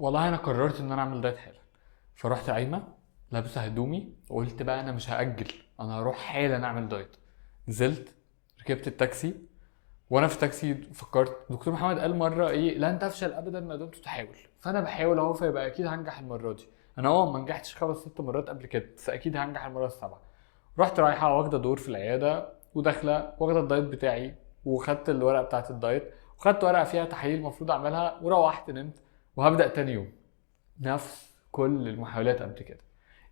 والله انا قررت ان انا اعمل دايت حالا. فرحت قايمه لابسه هدومي وقلت بقى انا مش هاجل، انا هروح حالا اعمل دايت. نزلت ركبت التاكسي، وانا في التاكسي فكرت دكتور محمد قال مره ايه، لن تفشل ابدا ما دمت تحاول. فانا بحاول اهو، فيبقى اكيد هنجح المره دي. انا ما نجحتش 5 6 مرات قبل كده، بس اكيد هنجح المره السابعه. رحت رايحه واخده دور في العياده وداخله واخده الدايت بتاعي، وخدت الورقه بتاعت الدايت، وخدت ورقه فيها تحاليل المفروض اعملها، وروحت نمت. وهبدا تاني يوم نفس كل المحاولات قبل كده.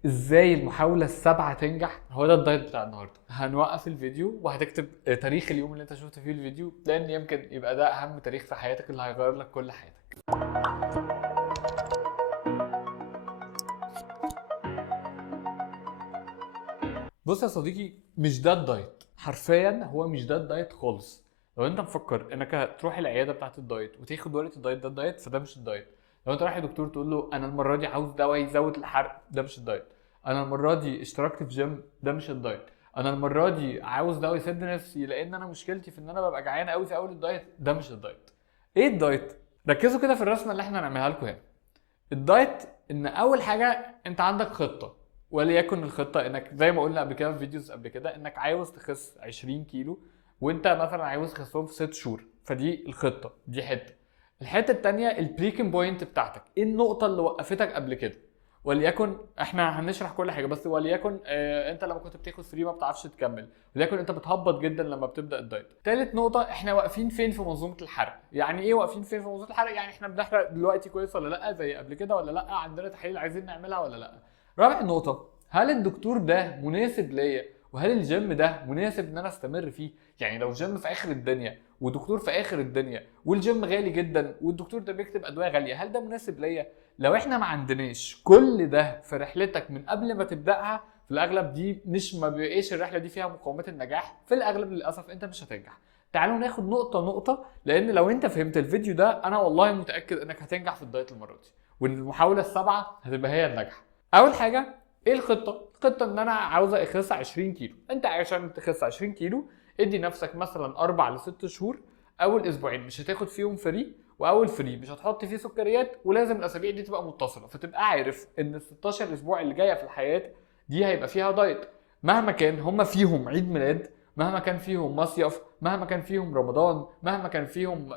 ازاي المحاولة السابعة تنجح؟ هو ده الدايت بتاع النهاردة. هنوقف الفيديو وهتكتب تاريخ اليوم اللي انت شفت فيه الفيديو، لان يمكن يبقى ده اهم تاريخ في حياتك اللي هيغير لك كل حياتك. بص يا صديقي، مش ده الدايت حرفيا، هو مش ده الدايت خالص. لو انت مفكر انك تروح العياده بتاعت الدايت وتاخد ورقه الدايت، ده الدايت، فده مش الدايت. لو انت رايح لدكتور تقول له انا المره دي عاوز دواء يزود الحرق، ده مش الدايت. انا المره دي اشتركت في جيم، ده مش الدايت. انا المره دي عاوز دواء يسد نفسي لان انا مشكلتي في ان انا ببقى جعان قوي في اول الدايت، ده مش الدايت. ايه الدايت؟ ركزوا كده في الرسمه اللي احنا هنعملها لكم هنا. الدايت ان اول حاجه انت عندك خطه، وليكن الخطه انك زي ما قلنا قبل كده في فيديوز قبل كده انك عاوز تخس 20 كيلو، وانت مثلا عاوز تخسهم في 6 شهور، فدي الخطه، دي حته. الحته الثانيه البريكنج بوينت بتاعتك، ايه النقطه اللي وقفتك قبل كده؟ وليكن احنا هنشرح كل حاجه، بس وليكن انت لما كنت بتاخد فري ما بتعرفش تكمل، وليكن انت بتهبط جدا لما بتبدا الدايت. ثالث نقطه، احنا واقفين فين في منظومه الحرق؟ يعني ايه واقفين فين في منظومه الحرق؟ يعني احنا بنحرق دلوقتي كويس ولا لا زي قبل كده ولا لا؟ عندنا تحاليل عايزين نعملها ولا لا؟ رابع نقطه، هل الدكتور ده مناسب ليا؟ وهل الجيم ده مناسب ان انا استمر فيه؟ يعني لو جيم في اخر الدنيا ودكتور في اخر الدنيا والجيم غالي جدا والدكتور ده بيكتب ادويه غاليه، هل ده مناسب ليا؟ لو احنا ما عندناش كل ده في رحلتك من قبل ما تبداها، في الاغلب دي مش ما بيبقاش الرحله دي فيها مقومات النجاح، في الاغلب للاسف انت مش هتنجح. تعالوا ناخد نقطه نقطه، لان لو انت فهمت الفيديو ده انا والله متاكد انك هتنجح في الدايت المره دي، وان المحاوله السابعه هتبقى هي الناجحه. اول حاجه، ايه الخطه؟ الخطه ان انا عاوزه اخس 20 كيلو. انت عشان تخس 20 كيلو ادي نفسك مثلا 4 ل 6 شهور، اول اسبوعين مش هتاخد فيهم فري، واول فري مش هتحط فيه سكريات، ولازم الاسابيع دي تبقى متصله، فتبقى عارف ان ال 16 اسبوع اللي جايه في الحياه دي هيبقى فيها دايت. مهما كان هم فيهم عيد ميلاد، مهما كان فيهم مصيف، مهما كان فيهم رمضان، مهما كان فيهم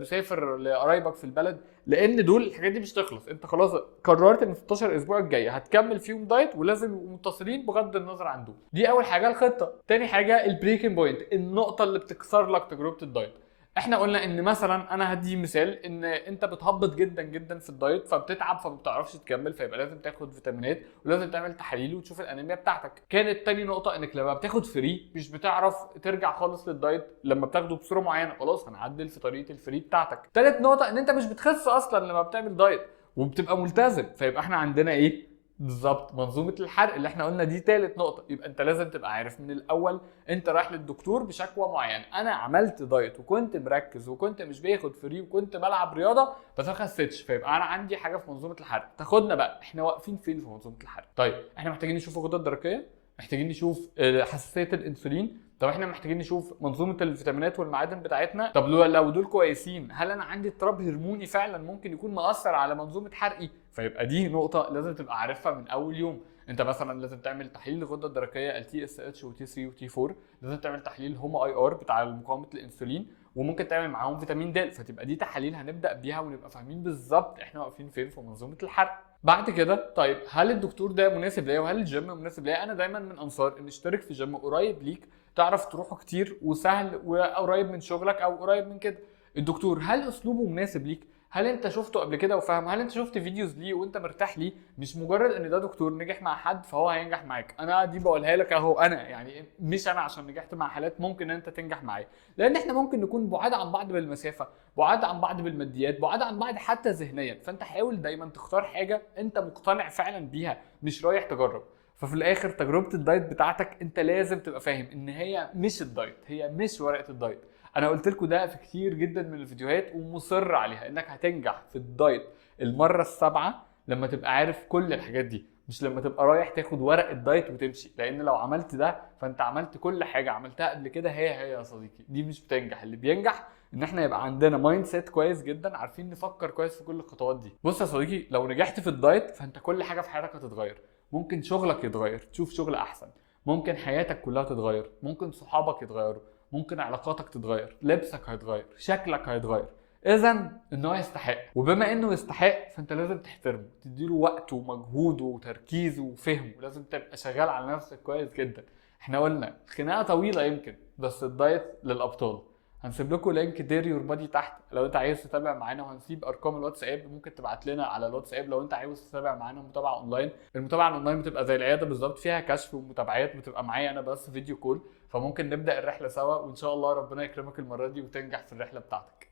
مسافر لقرايبك في البلد، لان دول الحاجات دي مش تخلص. انت خلاص قررت ان 16 اسبوع الجايه هتكمل فيهم دايت، ولازم يبقوا متصلين بغض النظر عن دول. دي اول حاجه الخطه. تاني حاجه البريكنج بوينت، النقطه اللي بتكسر لك تجربه الدايت. احنا قلنا ان مثلا انا هدي مثال ان انت بتهبط جدا جدا في الدايت، فبتتعب فما بتعرفش تكمل، فيبقى لازم تاخد فيتامينات ولازم تعمل تحاليل وتشوف الانيميا بتاعتك. كانت تاني نقطه انك لما بتاخد فري مش بتعرف ترجع خالص للدايت، لما بتاخده بصوره معينه خلاص هنعدل في طريقه الفري بتاعتك. تالت نقطه ان انت مش بتخس اصلا لما بتعمل دايت وبتبقى ملتزم، فيبقى احنا عندنا ايه بالظبط؟ منظومه الحرق اللي احنا قلنا دي تالت نقطه. يبقى انت لازم تبقى عارف من الاول انت رايح للدكتور بشكوى معينه، انا عملت دايت وكنت مركز وكنت مش باخد فري وكنت بلعب رياضه بس ما خسيتش، فيبقى انا عندي حاجه في منظومه الحرق. تاخدنا بقى احنا واقفين فين في منظومه الحرق. طيب احنا محتاجين نشوف الغده الدرقيه، محتاجين نشوف حساسيه الانسولين، طب احنا محتاجين نشوف منظومه الفيتامينات والمعادن بتاعتنا. طب لو دول كويسين، هل انا عندي اضطراب هرموني فعلا ممكن يكون مؤثر على منظومه حرقي؟ فيبقى دي نقطه لازم تبقى عارفها من اول يوم. انت مثلا لازم تعمل تحليل الغده الدرقيه التي اس اتش وتي 3 وتي 4، لازم تعمل تحليل هوما اي ار بتاع مقاومه الانسولين، وممكن تعمل معاهم فيتامين د. فتبقى دي تحاليل هنبدا بيها ونبقى فاهمين بالظبط احنا واقفين فين في منظومه الحرق. بعد كده طيب هل الدكتور ده مناسب ليا وهل الجيم مناسب ليا؟ انا دايما من انصار ان اشترك في جيم قريب ليك تعرف تروحه كتير وسهل وقريب من شغلك او قريب من كده. الدكتور هل اسلوبه مناسب ليك؟ هل انت شفته قبل كده وفاهم؟ هل انت شفت فيديوز ليه وانت مرتاح ليه؟ مش مجرد ان ده دكتور نجح مع حد فهو هينجح معاك. انا دي بقولها لك اهو، انا يعني مش انا عشان نجحت مع حالات ممكن انت تنجح معايا، لان احنا ممكن نكون بعاد عن بعض بالمسافه، بعاد عن بعض بالماديات، بعاد عن بعض حتى ذهنيا. فانت حاول دايما تختار حاجه انت مقتنع فعلا بيها، مش رايح تجرب. ففي الاخر تجربه الدايت بتاعتك انت لازم تبقى فاهم ان هي مش الدايت، هي مش ورقه الدايت. انا قلت لكم ده في كتير جدا من الفيديوهات ومصر عليها، انك هتنجح في الدايت المره السابعه لما تبقى عارف كل الحاجات دي، مش لما تبقى رايح تاخد ورق الدايت وتمشي. لان لو عملت ده فانت عملت كل حاجه عملتها قبل كده، هي يا صديقي دي مش بتنجح. اللي بينجح ان احنا يبقى عندنا مايند سيت كويس جدا، عارفين نفكر كويس في كل الخطوات دي. بص يا صديقي، لو نجحت في الدايت فانت كل حاجه في حياتك هتتغير. ممكن شغلك يتغير، تشوف شغل احسن، ممكن حياتك كلها تتغير، ممكن صحابك يتغيروا، ممكن علاقاتك تتغير، لبسك هيتغير، شكلك هيتغير. اذا ان هو يستحق، وبما انه يستحق فانت لازم تحترمه، تديله وقته ومجهوده وتركيزه وفهمه، لازم تبقى شغال على نفسك كويس جدا. احنا قلنا خناقه طويله يمكن، بس الدايت للابطال. هنسيب لكم لينك دير يور بادي تحت لو انت عايز تتابع معانا، وهنسيب ارقام الواتساب، ممكن تبعت لنا على الواتساب لو انت عايز تتابع معانا متابعه اونلاين. المتابعه الاونلاين بتبقى زي العياده بالظبط، فيها كشف ومتابعات، بتبقى معايا انا بس فيديو كول، فممكن نبدا الرحله سوا، وان شاء الله ربنا يكرمك المره دي وتنجح في الرحله بتاعتك.